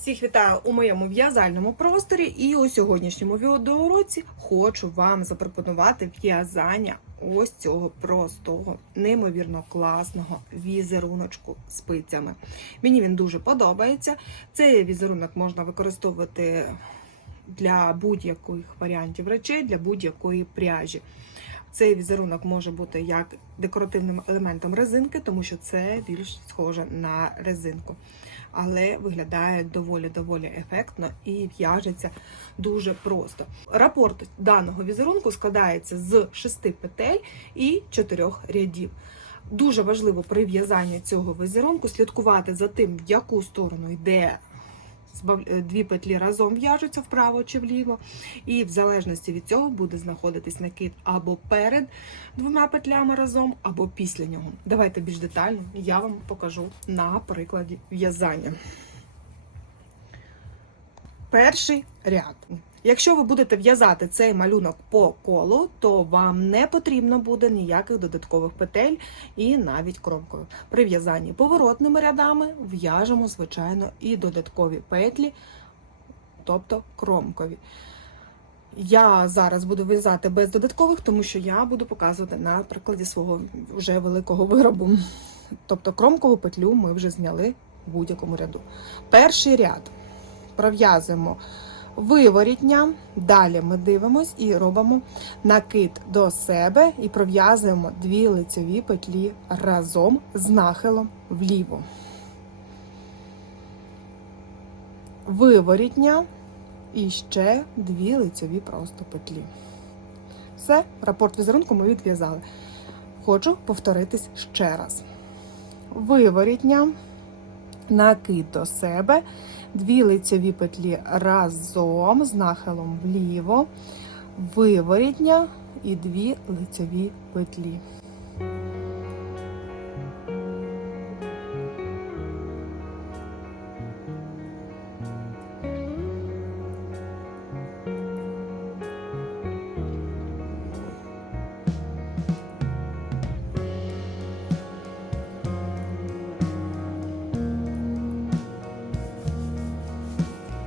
Всіх вітаю у моєму в'язальному просторі, і у сьогоднішньому відеоуроці хочу вам запропонувати в'язання ось цього простого, неймовірно класного візеруночку спицями. Мені він дуже подобається. Цей візерунок можна використовувати для будь-яких варіантів речей, для будь-якої пряжі. Цей візерунок може бути як декоративним елементом резинки, тому що це більш схоже на резинку. Але виглядає доволі-доволі ефектно і в'яжеться дуже просто. Рапорт даного візерунку складається з шести петель і чотирьох рядів. Дуже важливо при в'язанні цього візерунку слідкувати за тим, в яку сторону йде дві петлі разом в'яжуться вправо чи вліво, і в залежності від цього буде знаходитись накид або перед двома петлями разом, або після нього. Давайте більш детально я вам покажу на прикладі в'язання. Перший ряд. Якщо ви будете в'язати цей малюнок по колу, то вам не потрібно буде ніяких додаткових петель і навіть кромкою. При в'язанні поворотними рядами в'яжемо, звичайно, і додаткові петлі, тобто кромкові. Я зараз буду в'язати без додаткових, тому що я буду показувати на прикладі свого вже великого виробу. Тобто кромкову петлю ми вже зняли в будь-якому ряду. Перший ряд пров'язуємо виворітня, далі ми дивимось і робимо накид до себе і пров'язуємо дві лицеві петлі разом з нахилом вліво. Виворітня і ще дві лицеві просто петлі. Все, рапорт візерунку ми відв'язали. Хочу повторитись ще раз. Виворітня, накид до себе, дві лицеві петлі разом з нахилом вліво, виворітня і дві лицеві петлі.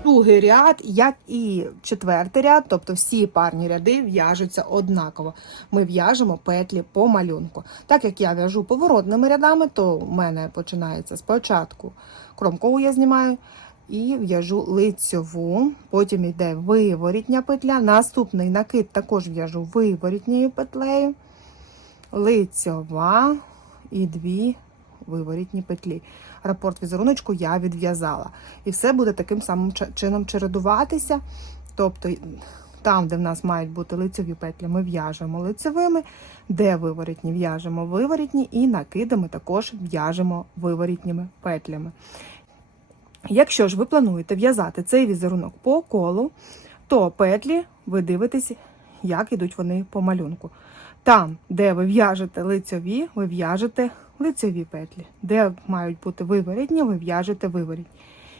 Другий ряд, як і четвертий ряд, тобто всі парні ряди в'яжуться однаково. Ми в'яжемо петлі по малюнку. Так як я в'яжу поворотними рядами, то в мене починається спочатку кромкову я знімаю і в'яжу лицьову, потім йде виворітня петля. Наступний накид також в'яжу виворітньою петлею, лицьова і дві виворітні петлі. Рапорт візеруночку я відв'язала. І все буде таким самим чином чередуватися. Тобто, там, де в нас мають бути лицеві петлі, ми в'яжемо лицевими, де виворітні в'яжемо виворітні, і накидами також в'яжемо виворітніми петлями. Якщо ж ви плануєте в'язати цей візерунок по колу, то петлі ви дивитесь, як ідуть вони по малюнку. Там, де ви в'яжете лицьові, ви в'яжете лицеві петлі. Де мають бути виворітні, ви в'яжете виворітні.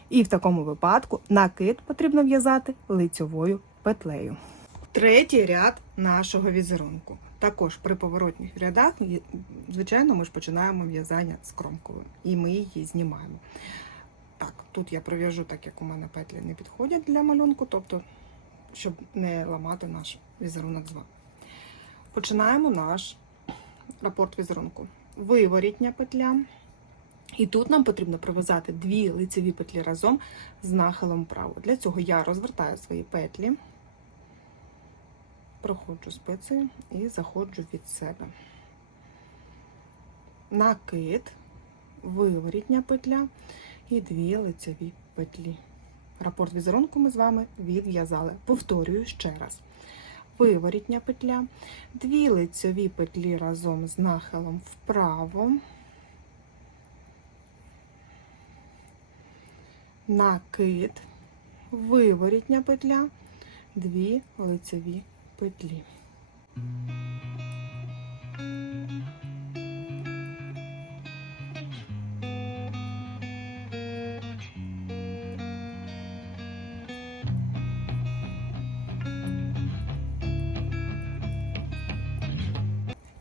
І в такому випадку накид потрібно в'язати лицьовою петлею. Третій ряд нашого візерунку. Також при поворотних рядах, звичайно, ми ж починаємо в'язання з кромковою. І ми її знімаємо. Так, тут я пров'яжу так, як у мене петлі не підходять для малюнку, тобто, щоб не ламати наш візерунок з вами. Починаємо наш рапорт візерунку. Виворітня петля. І тут нам потрібно пров'язати дві лицеві петлі разом з нахилом вправо. Для цього я розвертаю свої петлі, проходжу спицею і заходжу від себе. Накид, виворітня петля і дві лицеві петлі. Рапорт візерунку ми з вами відв'язали. Повторюю ще раз. Виворітня петля, дві лицеві петлі разом з нахилом вправо, накид, виворітня петля, дві лицеві петлі.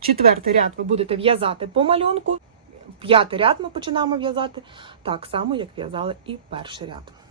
Четвертий ряд ви будете в'язати по малюнку. П'ятий ряд ми починаємо в'язати так само, як в'язали і перший ряд.